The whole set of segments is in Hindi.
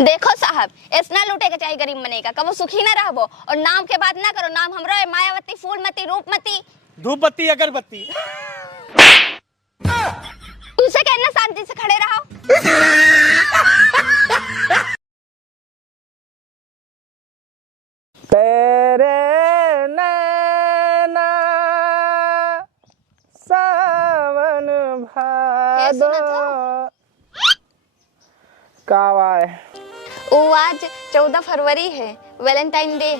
देखो साहब, इतना लूटे के चाहिए गरीब बनेगा, कबो सुखी ना रहबो। और नाम के बात ना करो, नाम हमरो है मायावती, फूलमती, रूपमती, धूपबत्ती, अगरबत्ती। तुझसे कहना शांति से खड़े रहो। तेरे नैना सावन भादो कावा है। वो आज 14 फरवरी है, वैलेंटाइन डे।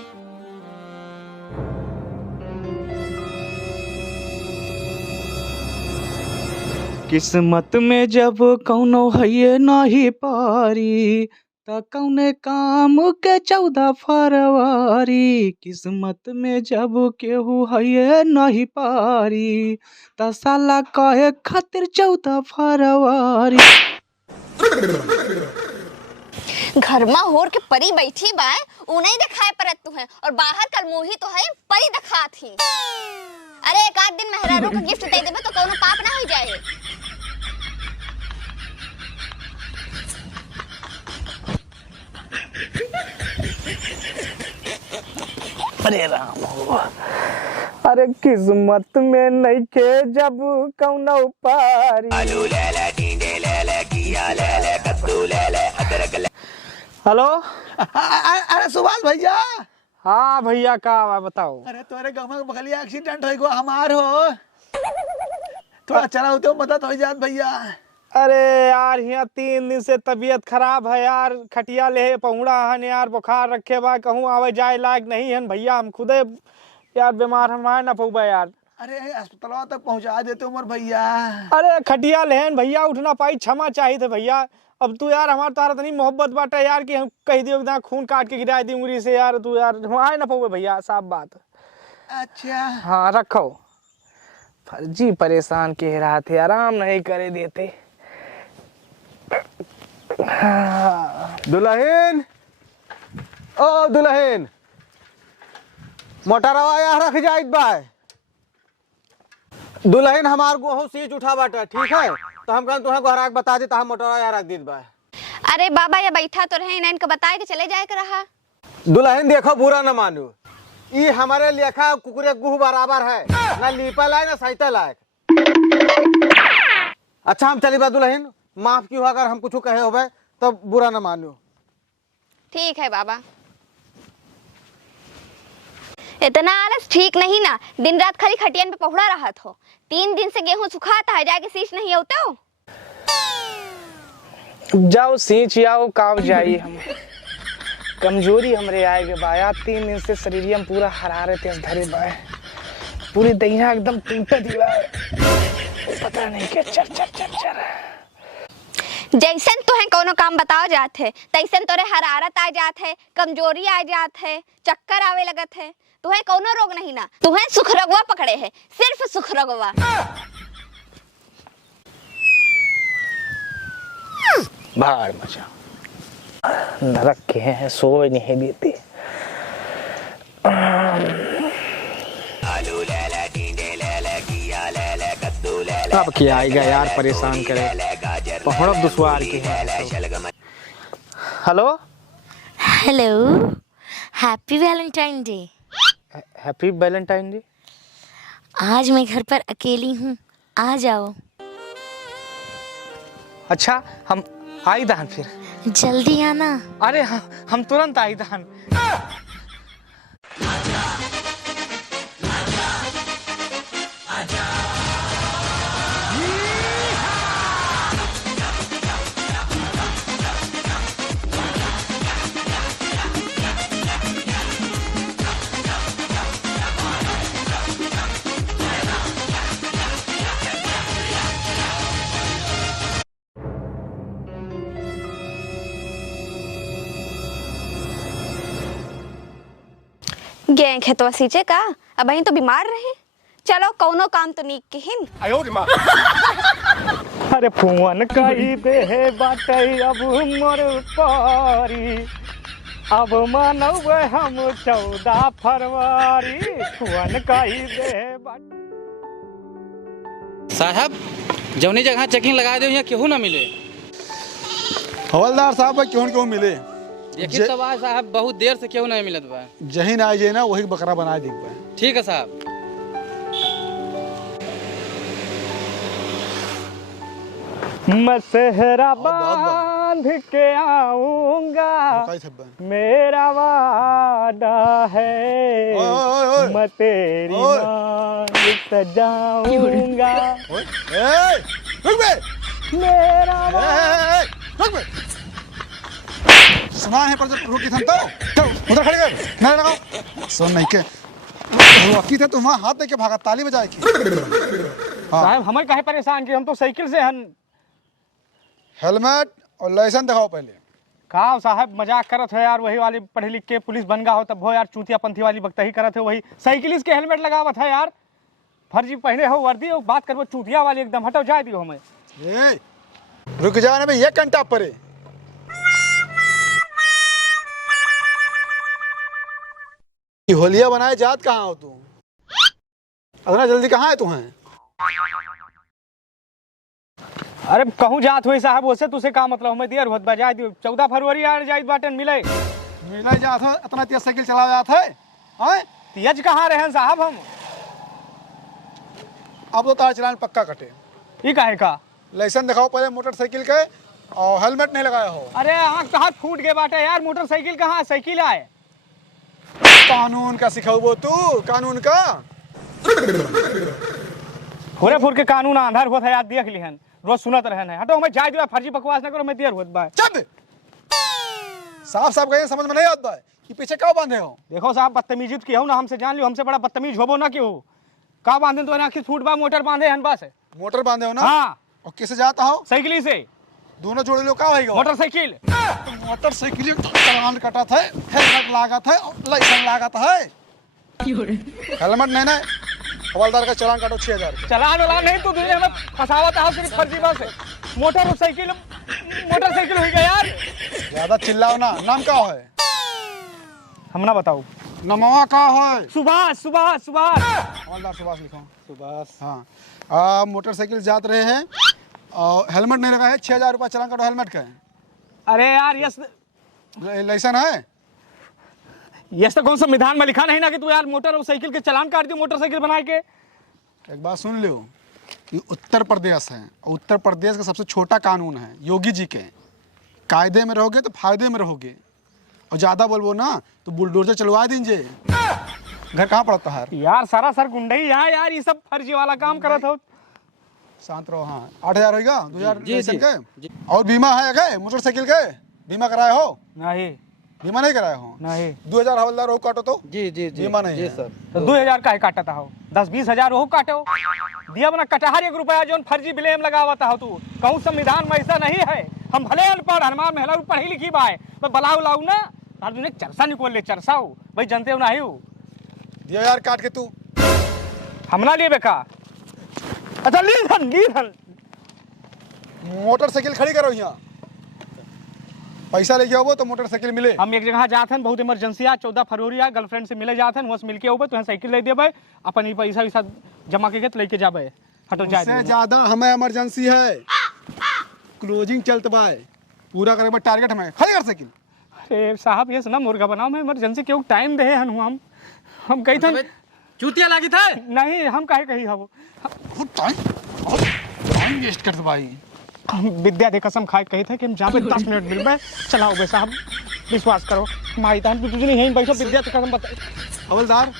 किस्मत में जब कौनो है नहीं पारी त कौने काम के 14 फरवरी। किस्मत में जब केहू है नहीं पारी त साला कहे खातिर 14 फरवरी। घर में होर के परी बैठी बा, उ नहीं दिखाए परत तू है, और बाहर कल मुही तो है परी दिखा थी। अरे एक आध दिन मेहरारू का गिफ्ट दे देबे तो कोनो पाप ना हो जाए। अरे राम हो, अरे किस्मत में नहीं के जब कौनो पारी। हेलो, अरे सुभाष भैया। हाँ भैया, का बताओ। अरे तुम्हारे गाँव में बगलिया एक्सीडेंट हो गो, हमार हो थोड़ा चला होते मदद हो जात भैया। अरे यार, यहाँ 3 दिन से तबीयत खराब है यार, खटिया ले पहुड़ा हन यार, बुखार रखे बा, कहूँ आवे जाए लायक नहीं है भैया, हम खुदे यार बीमार हम आए ना पहुँचा यार। अरे अस्पताल तक पहुँचा देते उमर भैया। अरे खटिया लेहन भैया, उठना पाई, क्षमा चाहिए थे भैया। अब तू यार हमारे तारा इतनी मोहब्बत बाटे यार कि हम कह दियो कि खून काट के गिरा दी उंगली से यार, तू यार हम आए ना पहुँचे भैया, साफ बात। अच्छा हाँ रखो, फर्जी परेशान कह रहा थे, आराम नहीं करे देते। दुल्हन, ओ दुल्हन, मोटरवा यहाँ रख जाइत बा। दुल्हन हमार गोहू सीच उठा बाटा, ठीक है, तो हम कहन तुहे घरा बता दे, हम मोटरवा यहाँ रख दीत बा। अरे बाबा, ये बैठा तो रहे, इनको बताए कि चले जाए के रहा। दुल्हन देखो, बुरा न मानो, ये हमारे लेखा कुकुरे गुह बराबर है, ना लीपा लायक ना सहिता लायक। अच्छा हम चली बा दुल्हन, माफ क्यों अगर हम कुछ कहे होवे तो बुरा न मानो। ठीक है बाबा। इतना आलस ठीक नहीं ना, दिन रात खाली खटियन पे पहुड़ा रहा हो। 3 दिन से गेहूं सुखाता है, जाके सींच नहीं होते हो। जाओ सींच आओ, काव जाई हम, कमजोरी हमरे आएगे बाया। 3 दिन से शरीर में पूरा हरारत धरे बाय, पूरी दहिया एकदम टूट दिया, पता नहीं क्या चर चर चर चर। जैसन तुहे कोनो काम बताओ जात है, तैसन तोरे हरारत आ जात है, कमजोरी आ जात है, चक्कर आवे लगत है। तुहे कोनो रोग नहीं ना, तुहे सुख रगवा पकड़े है, सिर्फ सुख रगवा। भाड़ मचा नरक के हैं, सोए नहीं देते। अब क्या आएगा यार, परेशान करे, पहुड़ब दुश्वार के हैं। Hello hello, happy Valentine day. Happy Valentine day. आज मैं घर पर अकेली हूँ, आ जाओ। अच्छा हम आई दहन फिर, जल्दी आना। अरे हम तुरंत आई दहन। गए खेतवा सींचे का, अब वहीं तो बीमार रहे। चलो कौनो काम तो नीक किहिन। अरे फुवन कही दे बाटे अब मोर पारी, अब मनब हम 14 फरवरी। फुवन कही दे बाटे। साहब जौनी जगह चेकिंग लगा दे, यहाँ केहू ना मिले। हवलदार साहब भाई क्यों मिले देखिए तो बा साहब बहुत देर से क्यों नहीं मिलत बा। जही ना जे ना वही बकरा बना दी बा। ठीक है साहब। मसहरा बांध के आऊंगा, मेरा वादा है, मैं तेरी मांग सजाऊंगा, मेरा सुना है पर जब रुकी थम तो उधर खड़े गए नहीं लगाओ सुन नहीं के रुकी थे तुम हाथ दे के भागा ताली बजाए की। साहब हमें काहे परेशान की, हम तो साइकिल से हन। हेलमेट और लाइसेंस दिखाओ पहले। कहा साहब मजाक करत है यार, वही वाली पढ़े लिख के पुलिस बन गा हो तब हो यार, चूतिया पंथी वाली बकतही करत है, वही साइकिलिस्ट के हेलमेट लगावत है यार, फर्जी पहने हो वर्दी और बात करबो चूतिया वाली एकदम, हटो जाए दियो हमें। रुक जाने में 1 घंटा परे। होलिया बनाए जात कहाँ हो तू? इतना जल्दी कहाँ है तुम्हें? अरे कहूँ जात हुई साहब, उससे तुझसे का मतलब, हमें देर होत बजा दियो, 14 फरवरी आ जाइत बाटन मिले जात हो, इतना तेज साइकिल चला जात है? तेज कहाँ रहे साहब हम? अब तो तार चलान पक्का कटे। ये काहे का? लाइसेंस दिखाओ पहले मोटरसाइकिल के, और हेलमेट नहीं लगाया हो। अरे आँख हाथ फूट गए बाटे यार, मोटरसाइकिल कहाँ, साइकिल आए। कानून का सिखाओ तू, कानून का फोरे फुर के कानून आंधार हुआ था यार, देख लिहन रोज सुनत रहन है, हटो हमें जाए दियो, फर्जी बकवास न करो, मैं देर होत बा। चुप साफ साफ कहिए, समझ में नहीं आता है कि पीछे क्या बांधे हो? देखो साहब बदतमीजी की हो ना, हमसे जान लियो, हमसे बड़ा बदतमीज होबो ना क्यों, का बांधे तो आखिर फूट बा, मोटर बांधे हन बस। मोटर बांधे हो ना? हाँ। और किसे जाता हो? साइकिल से। दोनों जोड़े लोग का होगा? मोटरसाइकिल। मोटरसाइकिल चलान कटा था, हेलमेट लागत है, लाइसेंस लागत है, हेलमेट नहीं ना, हवलदार का चलान काटो 6000। चलान वाला नहीं तो तुझे हमें फंसावत है सिर्फ फर्जी बस, मोटरसाइकिल हो गया यार। ज्यादा चिल्लाओ ना। नाम का है? हम ना बताओ। नमवा का है? सुभाष। हवलदार सुभाष लिखो। सुभाष। हाँ। मोटरसाइकिल जात रहे हैं और हेलमेट नहीं लगा है, 6000 रुपया चलान काटो हेलमेट का। अरे यार यस लाइसेंस है? यस तो कौन संविधान में लिखा नहीं ना कि तू यार मोटर और साइकिल के चलान काट दियो, मोटरसाइकिल बना के। एक बात सुन लो, ये उत्तर प्रदेश है और उत्तर प्रदेश का सबसे छोटा कानून है योगी जी के। कायदे में रहोगे तो फायदे में रहोगे, और ज्यादा बोलबो ना तो बुलडोजर चलवा दीजिए। घर कहाँ पड़ता है यार? सारा सर गुंडा ही यहाँ यार, ये सब फर्जी वाला काम करत हो। शांत रहो। हाँ 8000 होगा, 2000 के। और बीमा है क्या मोटरसाइकिल के? बीमा कराए हो? नहीं। बीमा नहीं कराए हो? नहीं। 2000 हवलदार हो काटो तो? जी बीमा नहीं है सर। तो 2000 का काटता हो, 10-20 हजार वो काटो दिया बना कटहर 1 रुपया जो फर्जी ब्लेम लगावता हो तू। कहूँ संविधान में ऐसा नहीं है, हम भले अनपढ़ हनुमान महिला पढ़ी लिखी बाय, मैं बलाऊ लाऊ ना तार तुमने चरसा निकोल ले, चरसा हो भाई, जानते हो ना ही हो। दिया यार काट के तू। हमला लिए बेका। अच्छा ली मोटरसाइकिल खड़ी करो यहाँ, पैसा लेके आओ तो मोटरसाइकिल मिले। हम एक जगह जाते हैं, बहुत इमरजेंसी है, 14 फरवरी है, गर्लफ्रेंड से मिले जाते हैं, वहाँ से मिल के आओ तो साइकिल ले देवे, अपन ही पैसा वैसा जमा करके लेके जाबे। हटो जाए। उससे ज्यादा हमें इमरजेंसी है, क्लोजिंग चलत बा, पूरा करे टारगेट हमें। खड़ी कर साइकिल। अरे साहब ये ना मुर्गा बनाओ, मैं इमरजेंसी क्यों टाइम दे हम कही थे चूतिया लागी था? नहीं हम काहे कही हो, टाइम वेस्ट करते भाई। विद्या दे कसम खाए कही थे कि हम जहाँ पे 10 मिनट मिल पाए चलाओ बे साहब, विश्वास करो माई हम तुझे नहीं है बैठो, विद्या दे कसम बता। हवलदार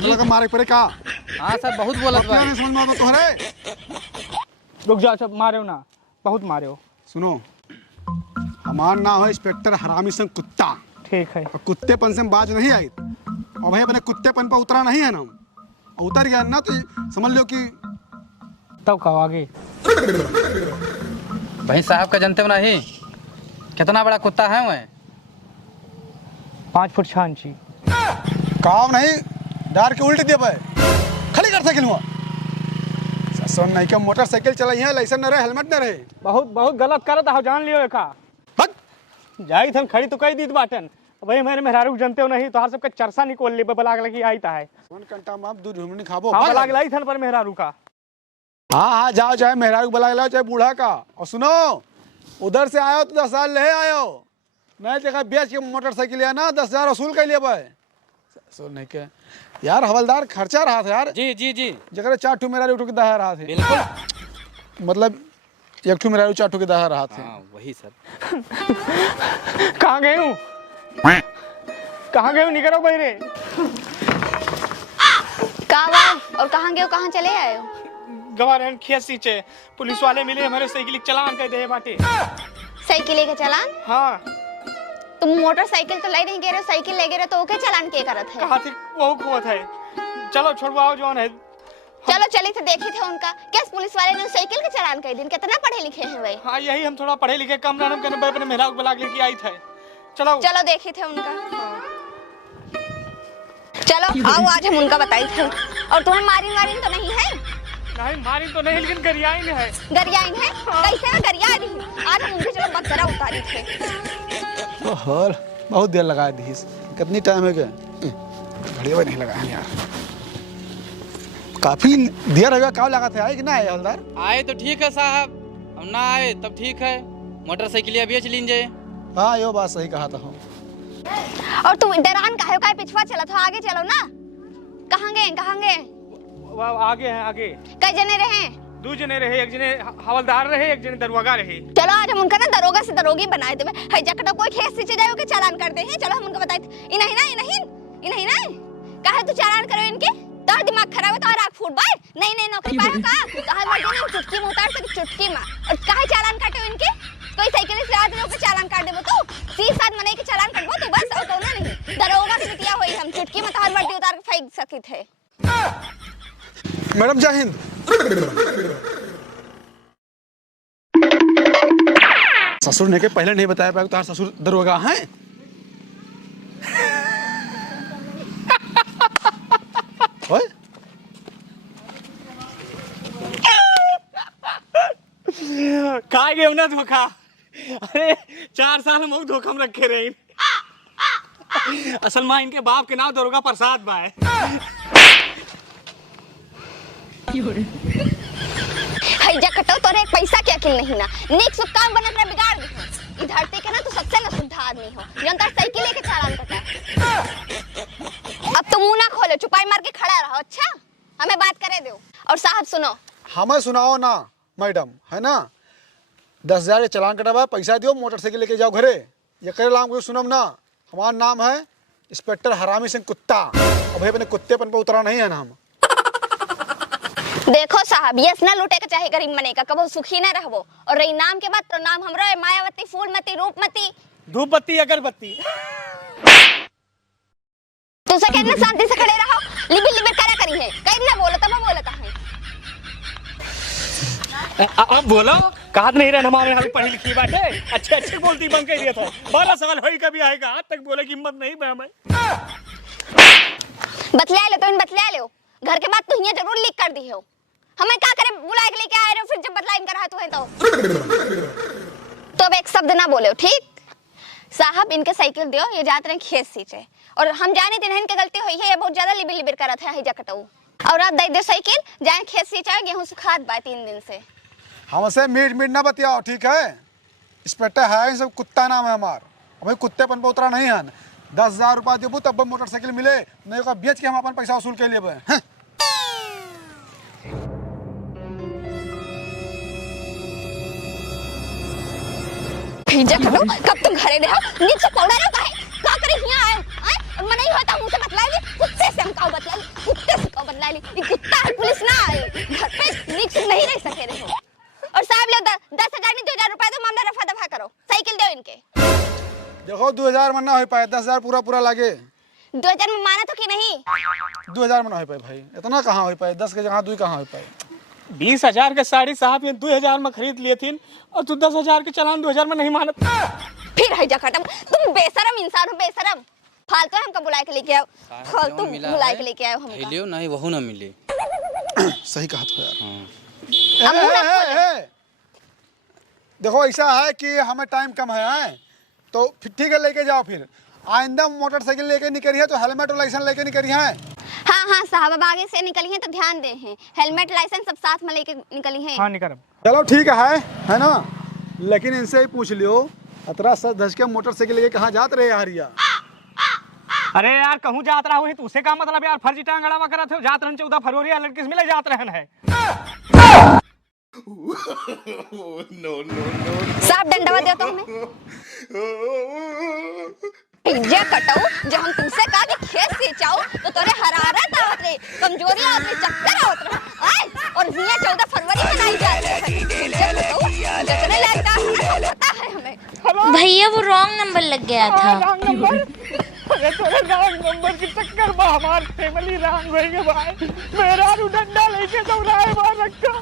लगा मारे पड़े का? हाँ सर बहुत बोलत बा। नहीं समझ में आता तोहरे। रुक जाओ, सब मारे हो ना, बहुत मारे हो। सुनो, हमार नाम है इंस्पेक्टर हरामी सिंह कुत्ता। ठीक है। और कुत्तेपन से हम बाज नहीं आई, और भाई अपने कुत्तेपन पर उतरा नहीं है ना, उतर गया ना तो समझ लो कि तब कहो आगे। भाई साहब का जानते हो नहीं कितना बड़ा कुत्ता है वह? 5 फुट 6 इंची। काम नहीं डार के उल्ट दे पाए। खड़ी कर साइकिल हुआ सुन नहीं, क्या मोटरसाइकिल चलाई है, लाइसेंस न रहे, हेलमेट न रहे, बहुत गलत करत हो, जान लियो का। जाई थन खड़ी तो कही दी बाटन भाई, मेरे मेहरारू जानते हो नहीं तो हर सबके चरसा निकोल ले बलाग लगी आई है। 1 घंटा में आप दूध ढूंढनी खाबो। हाँ बलाग लाई थन पर मेहरारू का। हाँ जाओ, चाहे मेहरारू बला लाओ चाहे बूढ़ा का। और सुनो, उधर से आयो तो 10,000 ले आयो, नहीं जगह बेच के मोटरसाइकिल है ना 10,000 वसूल कर लिया भाई। सुन नहीं के यार हवलदार खर्चा रहा था यार, जी जी जी जगह 4 ठू मेरा 1 ठू के दहा रहा थे, बिल्कुल। मतलब 1 ठू मेरा 4 ठू के दहा रहा थे। हाँ वही सर। कहाँ गए हूँ, कहाँ गए हूँ, निकलो बहरे। कहाँ और कहाँ गए हो, कहाँ चले आए हो? गवारन खेत सींचे, पुलिस वाले मिले, हमारे साइकिल के चलान कर दे बाटे। साइकिल लेके चलान? हाँ तुम मोटरसाइकिल तो ले नहीं गए रहे, साइकिल ले गए रहे, तो ओके चलान के करत है? कहा थी वो कुआ था। चलो छोड़वाओ जौन है। चलो चली थे, देखी थे उनका कैस पुलिस वाले ने साइकिल के चलान कर दिन। कितना पढ़े लिखे हैं भाई? हाँ यही हम थोड़ा पढ़े लिखे कम नाम करने अपने मेहरा को बुला के लेके आई थे। चलो चलो देखी थे उनका। चलो आओ आज हम उनका बताई थे। और तुम्हें मारिन वारिन तो नहीं है? नहीं मारी तो नहीं, लेकिन गरियाई नहीं है। गरियाइन है? कैसे है गरिया रही? आज हम उनके चलो बकरा उतारी थे। और बहुत देर लगा दी, कितनी टाइम है क्या, घड़ी भी नहीं लगाए यार, काफी देर हो गया। कब लगा थे, आए कि ना आए हवलदार? आए तो ठीक है साहब, हम ना आए तब ठीक है, मोटरसाइकिल बेच लीजिए। हाँ यो बात सही कहा था हम। और तुम डरान काहे काहे पिछवा चला था, आगे चलो ना। कहाँ गए, कहाँ गए? आगे हैं आगे। कई जने रहे? 2 जने रहे, एक जने हवलदार रहे, एक जने दरोगा रहे। चलो आज हम उनका ना दरोगा से दरोगी बनाए देवे। है जकड़ा कोई खेत से जाए के चालान करते हैं। चलो हम उनको बताए थे। नहीं ना काहे तू चालान करो इनके? तोर दिमाग खराब है, तो आग फूट बाय। नहीं नौकरी पाए का कहा मर्जी ना चुटकी में उतार सके, चुटकी में। और काहे चालान काटे इनके? कोई साइकिल से आदमी के चालान काट देबो तो 30 साल मने के चालान काटबो तो बस, और कोनो नहीं। दरोगा से बिटिया होई, हम चुटकी में तोहर मर्जी उतार के फेंक सकी थे। मैडम जय हिंद। ससुर ने के पहले नहीं बताया पाया तो ससुर दरोगा हैं। ओए खा गए ना धोखा। अरे 4 साल हम धोखा में रखे रहे। असल में इनके बाप के नाम दरोगा प्रसाद बा है। हैजा कटो तोरे एक पैसा के अकिल नहीं ना, नेक सुख काम बनत रे बिगाड़ दे। ई धरती के ना तू सबसे ना शुद्ध आदमी हो, जनता साइकिल लेके चालान कटा। अब तुम मुंह ना खोलो, चुपाई मार के खड़ा रहो। अच्छा हमें बात करे दो। और साहब सुनो, हमें सुनाओ ना मैडम, है ना 10,000 चलान कटावा, पैसा दियो, मोटरसाइकिल लेके जाओ घरे। ये करे लाम को सुनम ना, हमारा नाम है इंस्पेक्टर हरामी सिंह कुत्ता। अब अपने कुत्तेपन पे उतरा नहीं है ना हम। देखो साहब, यस ना लूटे के चाहे गरीब मने का, कबो सुखी ना रहबो। और रही नाम के बाद तो नाम हमरो है मायावती, फूलमती, रूपमती, धूपबत्ती, अगरबत्ती। तू से कहना शांति से खड़े रहो, लिबिल लिबिल करा करी है। कहीं ना बोलो तब बोलता है। अब बोलो, कहा नहीं रहना हमारे यहाँ पढ़ी लिखी बात है। अच्छे बोलती बन के दिया था। 12 साल होई कभी आएगा, आज तक बोले की हिम्मत नहीं मैं। बतला ले तो इन बतला ले, घर के बाद तू ये जरूर लीक कर दी हो। हमें क्या करे, बुला के लेके आए रहे हो, फिर जब बतला इनका रहा तो है तो अब एक शब्द ना बोले, ठीक? साहब इनके साइकिल दियो, ये जाते रहे खेत सींचे। और हम जाने दिन इनके गलती हुई है, ये बहुत ज्यादा लिबिर लिबिर कर रहा था हैजा कटाऊ। और अब दे दे साइकिल, जाए खेत सींचा, गेहूं सुखात बा 3 दिन से। हमसे मीट ना बतियाओ, ठीक है? इंस्पेक्टर है, सब कुत्ता नाम है हमार। अभी कुत्तेपन पे उतरा नहीं है। 10,000 रुपया देबू तब मोटरसाइकिल मिले, नहीं का बेच के हम अपन पैसा वसूल कर लेबे। हैजा कटाऊ, कब तुम घरे रहो, नीचे पौड़ा रहो काहे? का करे हिया आए? और मन नहीं होता मुंह से बतला ली, कुत्ते से हम काऊ बतला ली, कुत्ते से काऊ बतला ली। ये कुत्ता है, पुलिस ना आए, घर पे नीक से नहीं रह सके रहे हो। और साहब ले 10,000 नहीं 2,000 रुपए दो, मामला रफा दफा करो, साइकिल दो इनके। देखो 2,000 में ना हो पाए, 10,000 पूरा लागे। 2,000 में माना तो कि नहीं? 2,000 में ना हो पाए भाई, इतना कहाँ हो पाए, 10 के जगह 2 कहाँ हो पाए। 20,000 के साड़ी साहब ये 2,000 में खरीद लिए थी, और तू 10,000 के चलान 2,000 में नहीं मानत। फिर हैजा खत्म, तुम बेशरम इंसान हो, बेशरम। फालतू हमको बुला के लेके आओ, फालतू बुला के लेके आओ हमको। लियो नहीं वहू ना मिले। सही कहा था यार। देखो ऐसा है कि हमें टाइम कम है, तो फिर ठीक है लेके जाओ। फिर आइंदा मोटरसाइकिल लेके निकली है तो हेलमेट और लाइसेंस लेके निकली है। हाँ साहब, अब आगे से निकली हैं तो ध्यान दे हैं, हेलमेट लाइसेंस सब साथ में लेके निकली हैं। हाँ निकल। चलो ठीक है ना, लेकिन इनसे ही पूछ लियो, अतरा सर धस के मोटरसाइकिल लेके कहाँ जात रहे हरिया? अरे यार कहूँ जात रहा हूँ तो उसे का मतलब यार, फर्जी टांग अड़ावा करा थे जात रहन 14 फरवरी वाले किस मिले जात रहन है। साफ डंडवा देता हूँ मैं। जे कटाऊ जब हम तुमसे कहा कि खेत सींचाओ तो तोरे हरारत आवत रे, कमजोरी आवत रे, चक्कर आवत रे। आय और हिया 14 फरवरी मनाई जाती है। जे कटाऊ जितने लायक का पता है हमें। भैया वो रॉन्ग नंबर लग गया था। Wrong number? अरे तोरे रॉन्ग नंबर के चक्कर में हमार फैमिली रॉन्ग हो गए भाई। मेरा डंडा लेके दौड़ाए बाहर रखा।